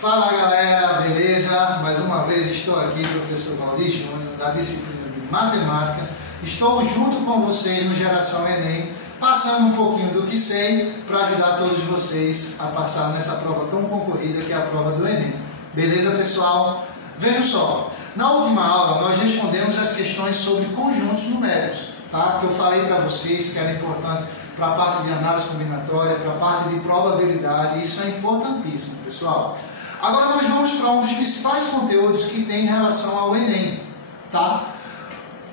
Fala galera, beleza? Mais uma vez estou aqui, professor Valdir Júnior, da disciplina de Matemática. Estou junto com vocês no Geração Enem, passando um pouquinho do que sei para ajudar todos vocês a passar nessa prova tão concorrida que é a prova do Enem. Beleza, pessoal? Vejam só, na última aula nós respondemos as questões sobre conjuntos numéricos, tá? Que eu falei para vocês que era importante para a parte de análise combinatória, para a parte de probabilidade, isso é importantíssimo, pessoal. Agora nós vamos para um dos principais conteúdos que tem em relação ao Enem, tá?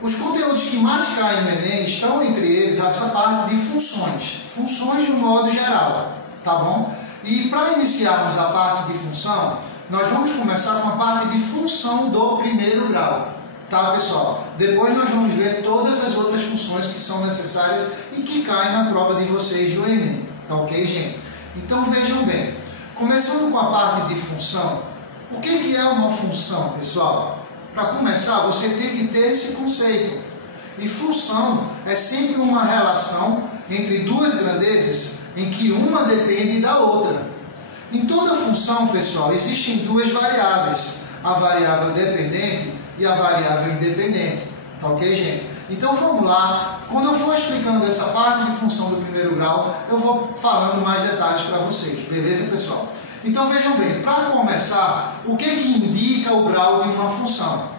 Os conteúdos que mais caem no Enem estão entre eles essa parte de funções no modo geral, tá bom? E para iniciarmos a parte de função, nós vamos começar com a parte de função do primeiro grau, tá, pessoal? Depois nós vamos ver todas as outras funções que são necessárias e que caem na prova de vocês do Enem, tá ok, gente? Então vejam bem. Começando com a parte de função, o que é uma função, pessoal? Para começar, você tem que ter esse conceito. E função é sempre uma relação entre duas grandezas em que uma depende da outra. Em toda função, pessoal, existem duas variáveis, a variável dependente e a variável independente. Tá ok, gente? Então vamos lá. Quando eu for explicando essa parte de função do primeiro grau, eu vou falando mais detalhes para vocês. Beleza, pessoal? Então vejam bem, para começar, o que indica o grau de uma função?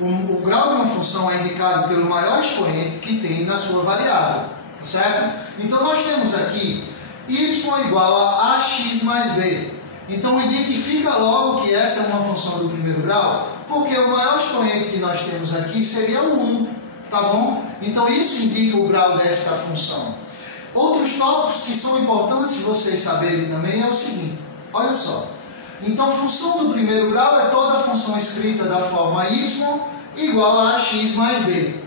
O grau de uma função é indicado pelo maior expoente que tem na sua variável. Tá certo? Então nós temos aqui y igual a ax mais b. Então identifica logo que essa é uma função do primeiro grau, porque o maior expoente que nós temos aqui seria o 1, tá bom? Então isso indica o grau desta função. Outros tópicos que são importantes vocês saberem também é o seguinte, olha só. Então função do primeiro grau é toda a função escrita da forma y igual a ax mais b.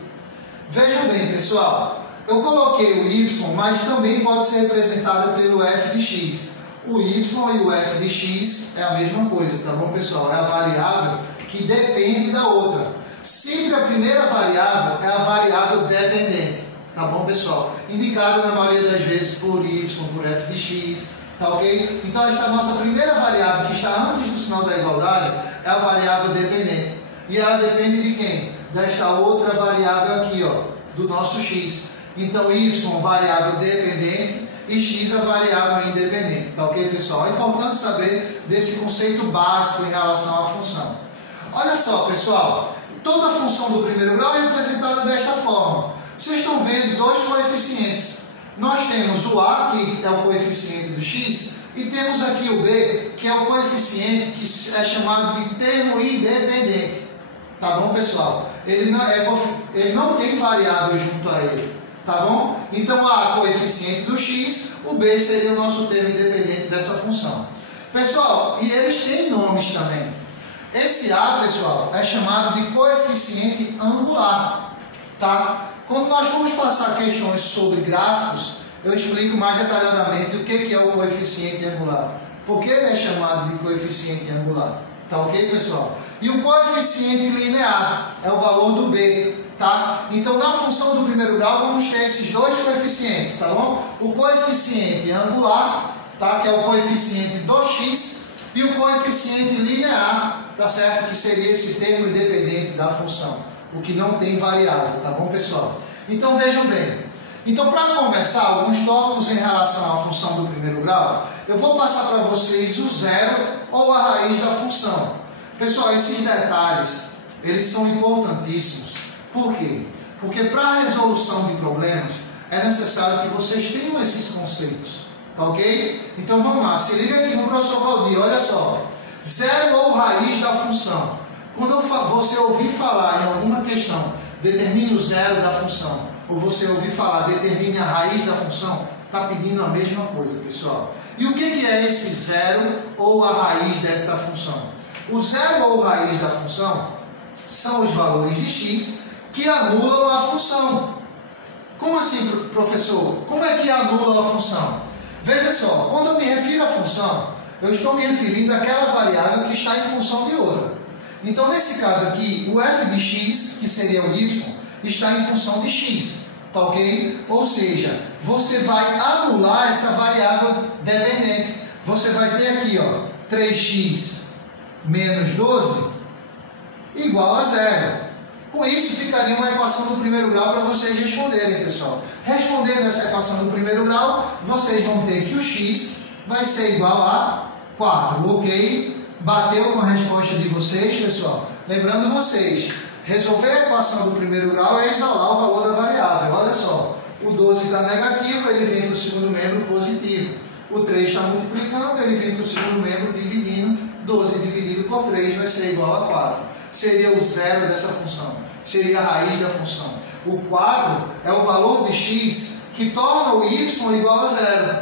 Vejam bem, pessoal, eu coloquei o y, mas também pode ser representado pelo f de x. O y e o f de x é a mesma coisa, tá bom, pessoal? É a variável que depende da outra. Sempre a primeira variável é a variável dependente, tá bom, pessoal? Indicada na maioria das vezes por y, por f de x, tá ok? Então esta nossa primeira variável que está antes do sinal da igualdade é a variável dependente. E ela depende de quem? Desta outra variável aqui, ó, do nosso x. Então y, variável dependente, e x a variável independente, tá ok, pessoal? É importante saber desse conceito básico em relação à função. Olha só, pessoal, toda a função do primeiro grau é representada desta forma. Vocês estão vendo dois coeficientes. Nós temos o a, que é o coeficiente do x, e temos aqui o b, que é o coeficiente que é chamado de termo independente. Tá bom, pessoal? Ele não tem variável junto a ele. Tá bom? Então a coeficiente do x, o b seria o nosso termo independente dessa função. Pessoal, e eles têm nomes também. Esse a, pessoal, é chamado de coeficiente angular. Tá? Quando nós formos passar questões sobre gráficos, eu explico mais detalhadamente o que é o coeficiente angular. Por que ele é chamado de coeficiente angular? Tá ok, pessoal? E o coeficiente linear é o valor do b. Tá? Então, na função do primeiro grau, vamos ter esses dois coeficientes, tá bom? O coeficiente angular, tá? Que é o coeficiente do x, e o coeficiente linear, tá certo? Que seria esse termo independente da função, o que não tem variável, tá bom, pessoal? Então, vejam bem. Então, para começar, alguns tópicos em relação à função do primeiro grau, eu vou passar para vocês o zero ou a raiz da função. Pessoal, esses detalhes, eles são importantíssimos. Por quê? Porque para a resolução de problemas é necessário que vocês tenham esses conceitos, tá ok? Então vamos lá, se liga aqui no professor Valdir, olha só. Zero ou raiz da função. Quando você ouvir falar em alguma questão, determine o zero da função, ou você ouvir falar, determine a raiz da função, está pedindo a mesma coisa, pessoal. E o que é esse zero ou a raiz desta função? O zero ou raiz da função são os valores de x que anulam a função. Como assim, professor? Como é que anula a função? Veja só, quando eu me refiro à função, eu estou me referindo àquela variável que está em função de outra. Então, nesse caso aqui, o f de x, que seria o y, está em função de x, tá ok? Ou seja, você vai anular essa variável dependente. você vai ter aqui, ó, 3x menos 12 igual a 0. Com isso, ficaria uma equação do primeiro grau para vocês responderem, pessoal. Respondendo essa equação do primeiro grau, vocês vão ter que o x vai ser igual a 4, ok? Bateu com a resposta de vocês, pessoal? Lembrando vocês, resolver a equação do primeiro grau é isolar o valor da variável. Olha só, o 12 está negativo, ele vem para o segundo membro positivo. O 3 está multiplicando, ele vem para o segundo membro dividindo. 12 dividido por 3 vai ser igual a 4. Seria o zero dessa função, seria a raiz da função. O 4 é o valor de x que torna o y igual a 0.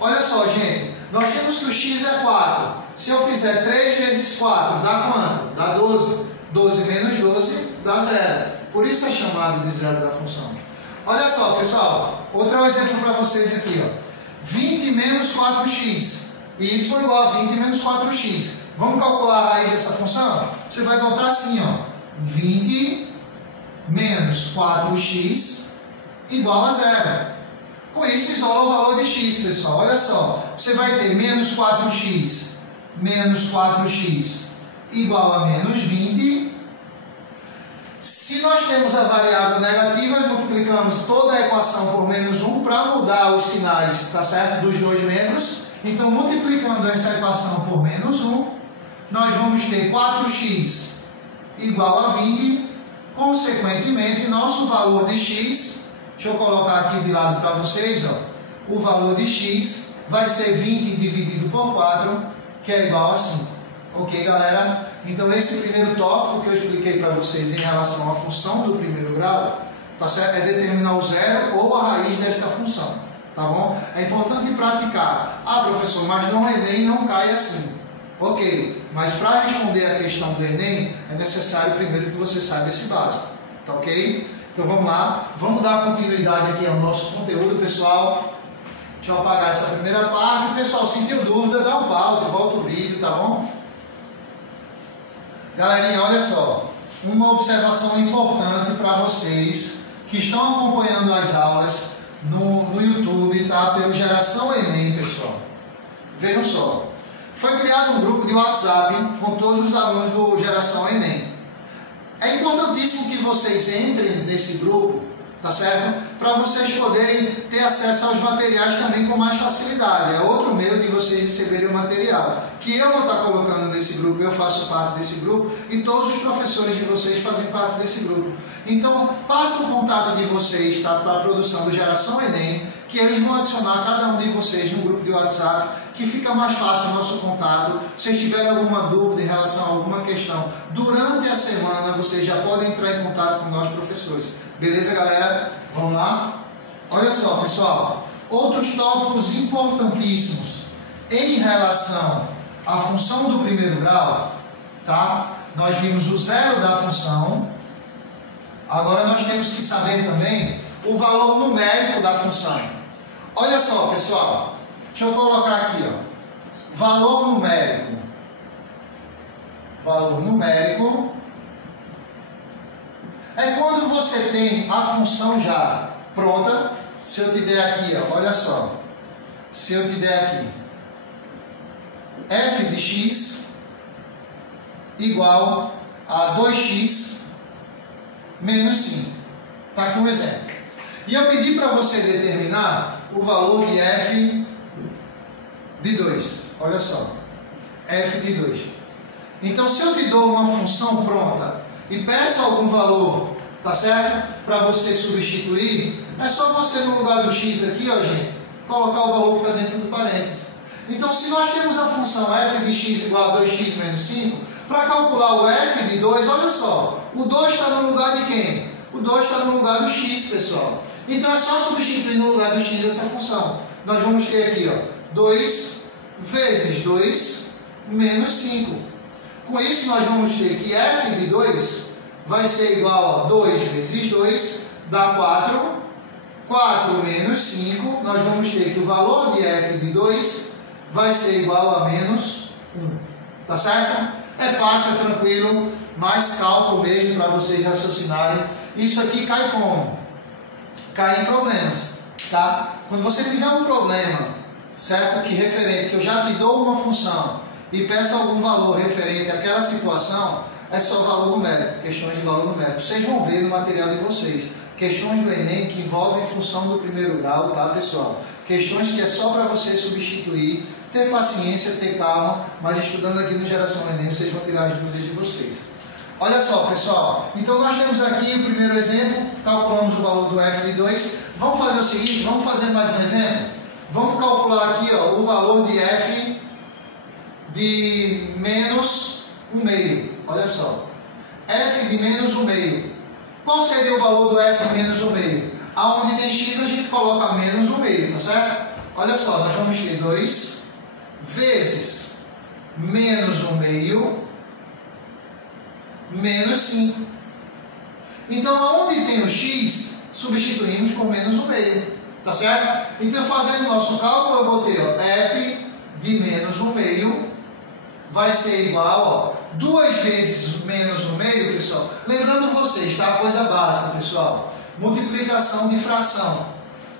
Olha só, gente, nós temos que o x é 4. Se eu fizer 3 vezes 4, dá quanto? Dá 12. 12 menos 12 dá 0. Por isso é chamado de zero da função. Olha só, pessoal, outro exemplo para vocês aqui, ó. 20 menos 4x. Y igual a 20 menos 4x. Vamos calcular a raiz dessa função? Você vai botar assim, ó. 20 menos 4x igual a 0. Com isso, isola o valor de x, pessoal. Olha só. Você vai ter menos 4x igual a menos 20. Se nós temos a variável negativa, multiplicamos toda a equação por menos 1 para mudar os sinais, tá certo? Dos dois membros. Então, multiplicando essa equação por menos 1, nós vamos ter 4x igual a 20. Consequentemente, nosso valor de x, deixa eu colocar aqui de lado para vocês, ó, o valor de x vai ser 20 dividido por 4, que é igual a 5. Ok, galera? Então, esse primeiro tópico que eu expliquei para vocês em relação à função do primeiro grau, tá certo? É determinar o zero ou a raiz desta função, tá bom? É importante praticar. Ah, professor, mas no Enem não cai assim. Ok, mas para responder a questão do Enem, é necessário primeiro que você saiba esse básico, tá ok? Então vamos lá, vamos dar continuidade aqui ao nosso conteúdo, pessoal. Deixa eu apagar essa primeira parte. Pessoal, sentiu dúvida, dá um pause, volta o vídeo, tá bom? Galerinha, olha só, uma observação importante para vocês que estão acompanhando as aulas no YouTube, tá? Pelo Geração Enem, pessoal. Vejam só. Foi criado um grupo de WhatsApp com todos os alunos do Geração Enem. É importantíssimo que vocês entrem nesse grupo, tá certo? Para vocês poderem ter acesso aos materiais também com mais facilidade. É outro meio de vocês receberem o material. Que eu vou estar colocando nesse grupo, eu faço parte desse grupo e todos os professores de vocês fazem parte desse grupo. Então, passa o contato de vocês, tá, para a produção do Geração Enem, que eles vão adicionar cada um de vocês no grupo de WhatsApp, que fica mais fácil o nosso contato. Se vocês tiverem alguma dúvida em relação a alguma questão, durante a semana vocês já podem entrar em contato com nós, professores. Beleza, galera? Vamos lá? Olha só, pessoal, outros tópicos importantíssimos em relação à função do primeiro grau, tá? Nós vimos o zero da função. Agora nós temos que saber também o valor numérico da função. Olha só, pessoal, deixa eu colocar aqui, ó, valor numérico. Valor numérico é quando você tem a função já pronta. Se eu te der aqui, ó, olha só, se eu te der aqui f de x igual a 2x menos 5. Tá aqui um exemplo. E eu pedi para você determinar o valor de f de 2. Olha só, f de 2. Então, se eu te dou uma função pronta e peço algum valor, tá certo? Para você substituir, é só você, no lugar do x aqui, ó, gente, colocar o valor que está dentro do parênteses. Então, se nós temos a função f de x igual a 2x menos 5, para calcular o f de 2, olha só, o 2 está no lugar de quem? O 2 está no lugar do x, pessoal. Então, é só substituir no lugar do x essa função. Nós vamos ter aqui, ó, 2 vezes 2 menos 5. Com isso, nós vamos ter que f de 2 vai ser igual a 2 vezes 2, dá 4. 4 menos 5, nós vamos ter que o valor de f de 2 vai ser igual a menos 1. Tá certo? É fácil, é tranquilo, mais cálculo mesmo para vocês raciocinarem. Isso aqui cai como? Cai em problemas, tá? Quando você tiver um problema certo? Que referente, que eu já te dou uma função e peço algum valor referente àquela situação, é só valor numérico, questões de valor numérico. Vocês vão ver no material de vocês, questões do Enem que envolvem função do primeiro grau, tá, pessoal? Questões que é só para você substituir, ter paciência, ter calma, mas estudando aqui no Geração Enem, vocês vão tirar as dúvidas de vocês. Olha só, pessoal, então nós temos aqui o primeiro exemplo, calculamos o valor do f de 2. Vamos fazer o seguinte, vamos fazer mais um exemplo? Vamos calcular aqui, ó, o valor de f de menos 1/2. Olha só, f de menos 1/2. Qual seria o valor do f de menos 1/2? Aonde tem x a gente coloca menos 1/2, tá certo? Olha só, nós vamos ter 2 vezes menos 1/2 menos 5. Então, aonde tem o x, substituímos por menos 1/2, tá certo? Então, fazendo o nosso cálculo, eu vou ter, ó, f de menos 1/2 vai ser igual, ó, 2 vezes menos 1/2, pessoal. Lembrando vocês, tá? Coisa básica, pessoal. Multiplicação de fração.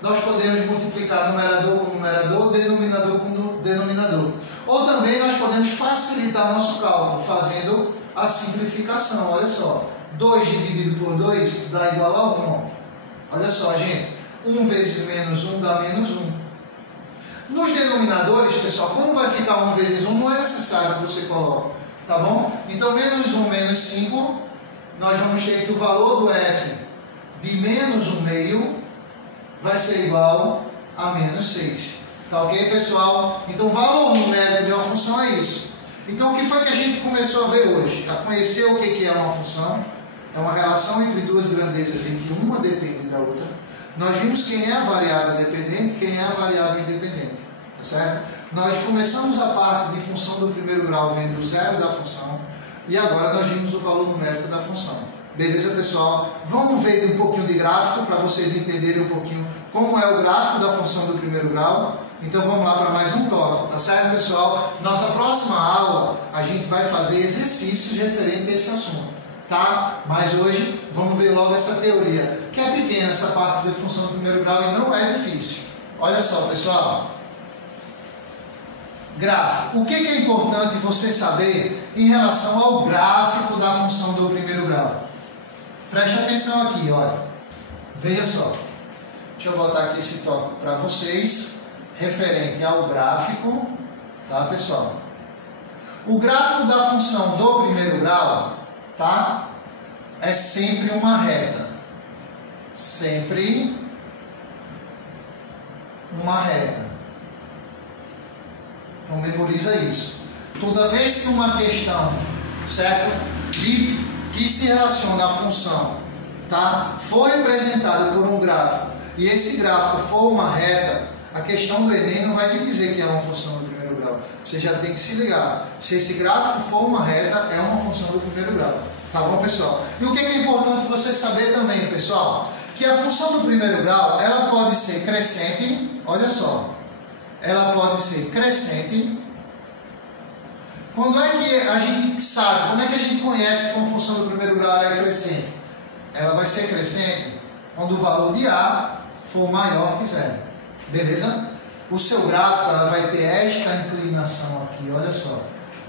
Nós podemos multiplicar numerador com numerador, denominador com denominador. Ou também nós podemos facilitar nosso cálculo, fazendo a simplificação. Olha só, 2 dividido por 2 dá igual a 1. Ó. Olha só, gente, 1 vezes menos 1 dá menos 1. Nos denominadores, pessoal, como vai ficar 1 vezes 1, não é necessário que você coloque, tá bom? Então, menos 1 menos 5, nós vamos ter que o valor do f de menos 1/2 vai ser igual a menos 6. Tá ok, pessoal? Então, o valor numérico de uma função é isso. Então, o que foi que a gente começou a ver hoje? A conhecer o que é uma função. É uma relação entre duas grandezas em que uma depende da outra. Nós vimos quem é a variável dependente e quem é a variável independente. Tá certo? Nós começamos a parte de função do primeiro grau vendo o zero da função. E agora nós vimos o valor numérico da função. Beleza, pessoal? Vamos ver um pouquinho de gráfico para vocês entenderem um pouquinho como é o gráfico da função do primeiro grau. Então vamos lá para mais um tópico, tá certo, pessoal? Nossa próxima aula a gente vai fazer exercícios referentes a esse assunto, tá? Mas hoje vamos ver logo essa teoria, que é pequena, essa parte de função do primeiro grau e não é difícil. Olha só, pessoal. Gráfico. O que é importante você saber em relação ao gráfico da função do primeiro grau? Preste atenção aqui, olha. Veja só. Deixa eu botar aqui esse tópico para vocês, referente ao gráfico, tá, pessoal? O gráfico da função do primeiro grau, tá? É sempre uma reta. Sempre uma reta. Então memoriza isso. Toda vez que uma questão, certo? Que se relaciona à função, tá? For representada por um gráfico e esse gráfico for uma reta, a questão do Enem não vai te dizer que é uma função do primeiro grau. Você já tem que se ligar. Se esse gráfico for uma reta, é uma função do primeiro grau. Tá bom, pessoal? E o que é importante você saber também, pessoal? Que a função do primeiro grau, ela pode ser crescente, olha só. Ela pode ser crescente. Quando é que a gente sabe, como é que a gente conhece como a função do primeiro grau ela é crescente? Ela vai ser crescente quando o valor de A for maior que zero. Beleza? O seu gráfico ela vai ter esta inclinação aqui, olha só.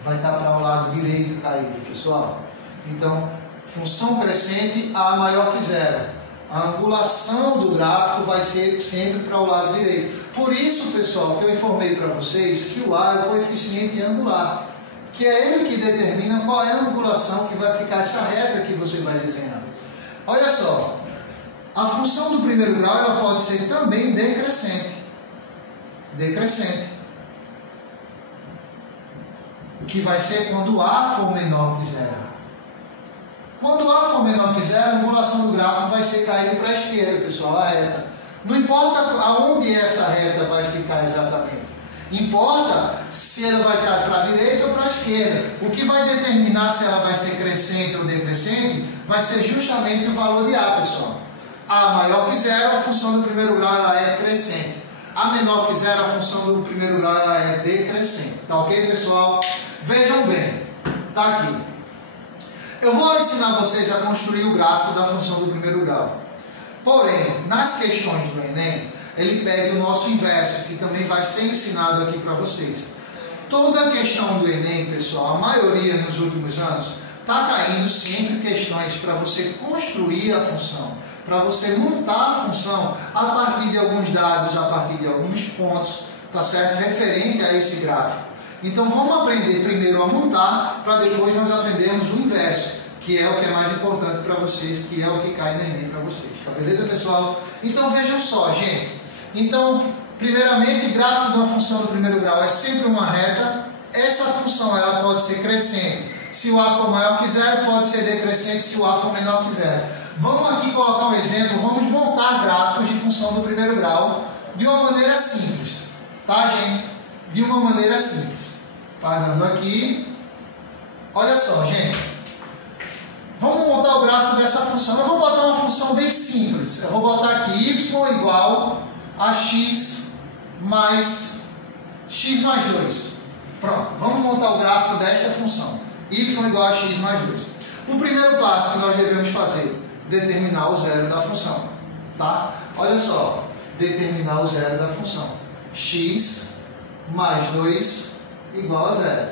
Vai estar para o lado direito caído, pessoal. Então, função crescente A maior que zero. A angulação do gráfico vai ser sempre para o lado direito. Por isso, pessoal, que eu informei para vocês que o A é o coeficiente angular, que é ele que determina qual é a angulação que vai ficar essa reta que você vai desenhar. Olha só, a função do primeiro grau ela pode ser também decrescente. Decrescente. Que vai ser quando A for menor que zero. Quando A for menor que zero, a angulação do gráfico vai ser caindo para a esquerda, pessoal, a reta. Não importa aonde essa reta vai ficar exatamente. Importa se ela vai estar para a direita ou para a esquerda. O que vai determinar se ela vai ser crescente ou decrescente vai ser justamente o valor de A, pessoal. A maior que zero, a função do primeiro grau ela é crescente. A menor que zero, a função do primeiro grau ela é decrescente. Tá ok, pessoal? Vejam bem, tá aqui. Eu vou ensinar vocês a construir o gráfico da função do primeiro grau. Porém, nas questões do Enem, ele pega o nosso inverso, que também vai ser ensinado aqui para vocês. Toda a questão do Enem, pessoal, a maioria nos últimos anos, está caindo sempre questões para você construir a função, para você montar a função a partir de alguns dados, a partir de alguns pontos, tá certo? Referente a esse gráfico. Então vamos aprender primeiro a montar, para depois nós aprendermos o inverso, que é o que é mais importante para vocês, que é o que cai no Enem para vocês, tá beleza, pessoal? Então vejam só, gente. Então, primeiramente, gráfico de uma função do primeiro grau é sempre uma reta. Essa função ela pode ser crescente se o a for maior que zero, pode ser decrescente se o a for menor que zero. Vamos aqui colocar um exemplo, vamos montar gráficos de função do primeiro grau de uma maneira simples, tá, gente? De uma maneira simples. Parando aqui, olha só, gente. Vamos montar o gráfico dessa função. Eu vou botar uma função bem simples. Eu vou botar aqui y igual a x mais 2. Pronto, vamos montar o gráfico desta função. Y igual a x mais 2. O primeiro passo que nós devemos fazer, determinar o zero da função. Tá? Olha só, determinar o zero da função. X mais 2 igual a zero.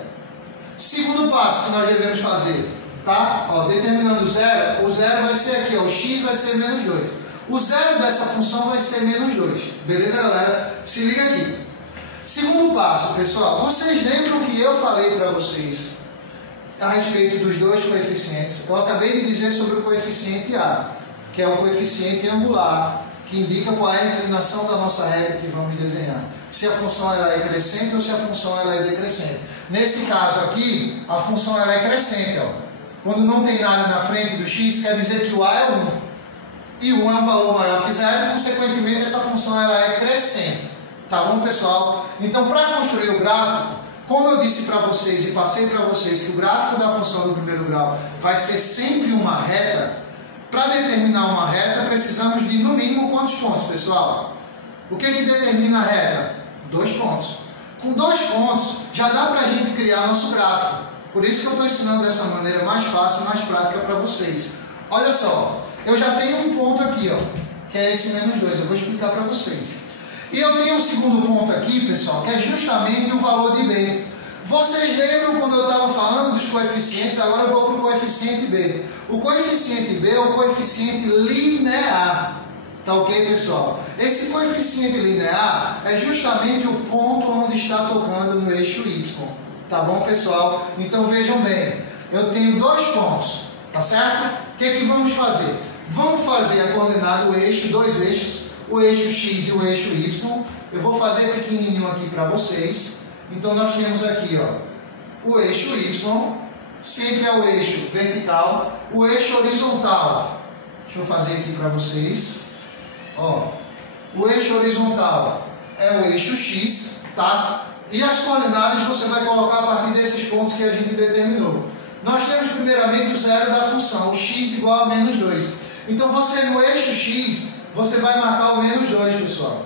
Segundo passo que nós devemos fazer, tá? Ó, determinando o zero vai ser aqui, ó, o x vai ser menos 2. O zero dessa função vai ser menos 2. Beleza, galera? Se liga aqui. Segundo passo, pessoal, vocês lembram que eu falei para vocês a respeito dos dois coeficientes? Eu acabei de dizer sobre o coeficiente A, que é o coeficiente angular, que indica qual é a inclinação da nossa reta que vamos desenhar. Se a função ela é crescente ou se a função ela é decrescente. Nesse caso aqui, a função ela é crescente. Ó. Quando não tem nada na frente do x, quer dizer que o a é 1. E 1 é um valor maior que zero, consequentemente essa função ela é crescente. Tá bom, pessoal? Então, para construir o gráfico, como eu disse para vocês e passei para vocês que o gráfico da função do primeiro grau vai ser sempre uma reta, para determinar uma reta precisamos de no mínimo quantos pontos, pessoal? O que determina a reta? 2 pontos. Com 2 pontos já dá para a gente criar nosso gráfico. Por isso que eu estou ensinando dessa maneira mais fácil e mais prática para vocês. Olha só, eu já tenho um ponto aqui, ó, que é esse menos 2. Eu vou explicar para vocês. E eu tenho um segundo ponto aqui, pessoal, que é justamente o valor de B. Vocês lembram quando eu estava falando dos coeficientes? Agora eu vou para o coeficiente B. O coeficiente B é o coeficiente linear. Tá ok, pessoal? Esse coeficiente linear é justamente o ponto onde está tocando no eixo Y. Tá bom, pessoal? Então vejam bem. Eu tenho 2 pontos, tá certo? O que vamos fazer? Vamos fazer a coordenada do eixo, 2 eixos, o eixo X e o eixo Y. Eu vou fazer pequenininho aqui para vocês. Então nós temos aqui, ó, o eixo Y, sempre é o eixo vertical, o eixo horizontal. Deixa eu fazer aqui para vocês. Ó, o eixo horizontal é o eixo X, tá? E as coordenadas você vai colocar a partir desses pontos que a gente determinou. Nós temos primeiramente o zero da função, o x igual a menos 2. Então você no eixo X, você vai marcar o menos 2, pessoal.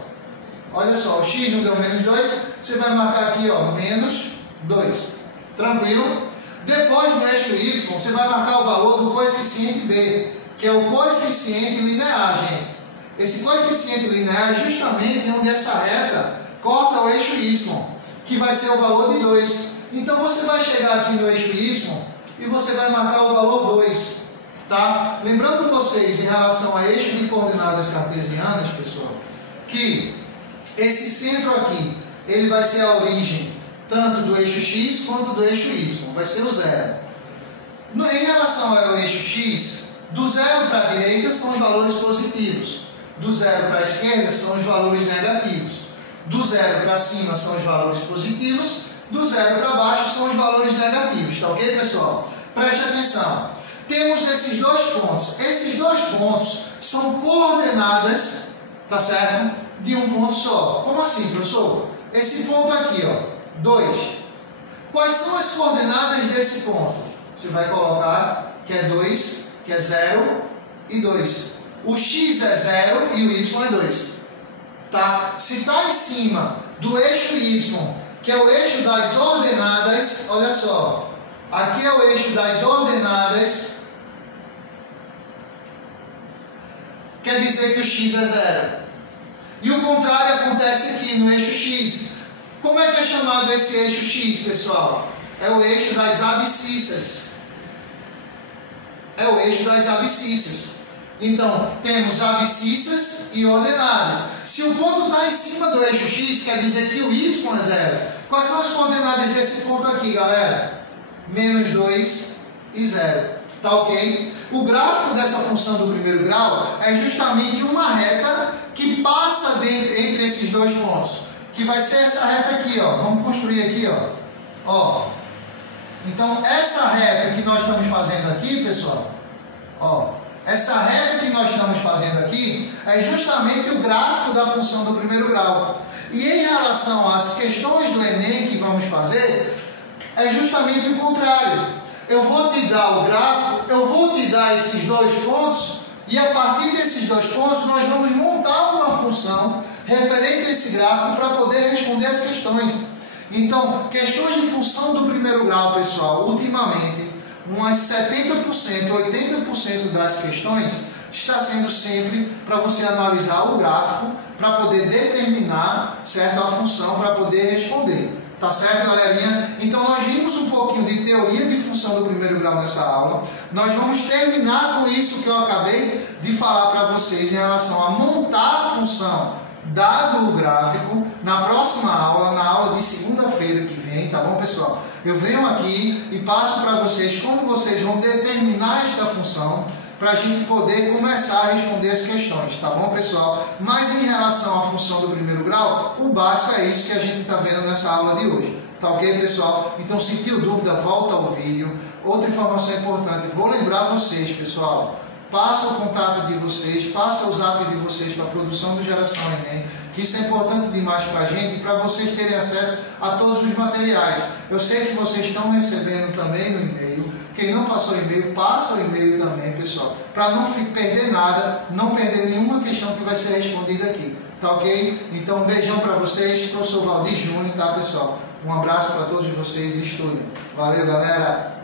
Olha só, o x não deu menos 2, você vai marcar aqui, ó, menos 2. Tranquilo? Depois no eixo Y, você vai marcar o valor do coeficiente B, que é o coeficiente linear, gente. Esse coeficiente linear é justamente onde essa reta corta o eixo Y, que vai ser o valor de 2. Então você vai chegar aqui no eixo Y e você vai marcar o valor 2. Tá? Lembrando vocês, em relação a eixo de coordenadas cartesianas, pessoal, que esse centro aqui, ele vai ser a origem tanto do eixo X quanto do eixo Y, vai ser o zero. Em relação ao eixo X, do zero para a direita são os valores positivos, do zero para a esquerda são os valores negativos, do zero para cima são os valores positivos, do zero para baixo são os valores negativos, tá ok, pessoal? Preste atenção. Temos esses 2 pontos. Esses 2 pontos são coordenadas, tá certo? De um ponto só. Como assim, professor? Esse ponto aqui, ó, 2. Quais são as coordenadas desse ponto? Você vai colocar que é 2, que é 0 e 2. O x é 0 e o y é 2. Tá? Se está em cima do eixo y, que é o eixo das ordenadas, olha só, aqui é o eixo das ordenadas, quer dizer que o x é 0. E o contrário acontece aqui no eixo X. Como é que é chamado esse eixo X, pessoal? É o eixo das abscissas. É o eixo das abscissas. Então, temos abscissas e ordenadas. Se o ponto está em cima do eixo X, quer dizer que o Y é zero. Quais são as coordenadas desse ponto aqui, galera? -2 e 0. Tá ok? O gráfico dessa função do primeiro grau é justamente uma reta que passa entre esses dois pontos. Que vai ser essa reta aqui, ó. Vamos construir aqui, ó. Então, essa reta que nós estamos fazendo aqui, pessoal, ó. Essa reta que nós estamos fazendo aqui é justamente o gráfico da função do primeiro grau. E em relação às questões do Enem que vamos fazer, é justamente o contrário. Eu vou te dar o gráfico, eu vou te dar esses dois pontos, e a partir desses dois pontos nós vamos montar uma função referente a esse gráfico para poder responder as questões. Então, questões de função do primeiro grau, pessoal, ultimamente, umas 70%, 80% das questões está sendo sempre para você analisar o gráfico para poder determinar, certo, a função para poder responder. Tá certo, galerinha? Então nós vimos um pouquinho de teoria de função do primeiro grau nessa aula. Nós vamos terminar com isso que eu acabei de falar para vocês em relação a montar a função dado o gráfico na próxima aula, na aula de segunda-feira que vem, tá bom, pessoal? Eu venho aqui e passo para vocês como vocês vão determinar esta função para a gente poder começar a responder as questões, tá bom, pessoal? Mas em relação à função do primeiro grau, o básico é isso que a gente está vendo nessa aula de hoje, tá ok, pessoal? Então, se sentiu dúvida, volta ao vídeo. Outra informação importante, vou lembrar vocês, pessoal, passa o contato de vocês, passa o zap de vocês para a produção do Geração Enem, que isso é importante demais para a gente e para vocês terem acesso a todos os materiais. Eu sei que vocês estão recebendo também no e-mail. Quem não passou o e-mail, passa o e-mail também, pessoal, para não perder nada, não perder nenhuma questão que vai ser respondida aqui, tá ok? Então, um beijão para vocês, professor Valdir Júnior, tá, pessoal? Um abraço para todos vocês e estudem. Valeu, galera!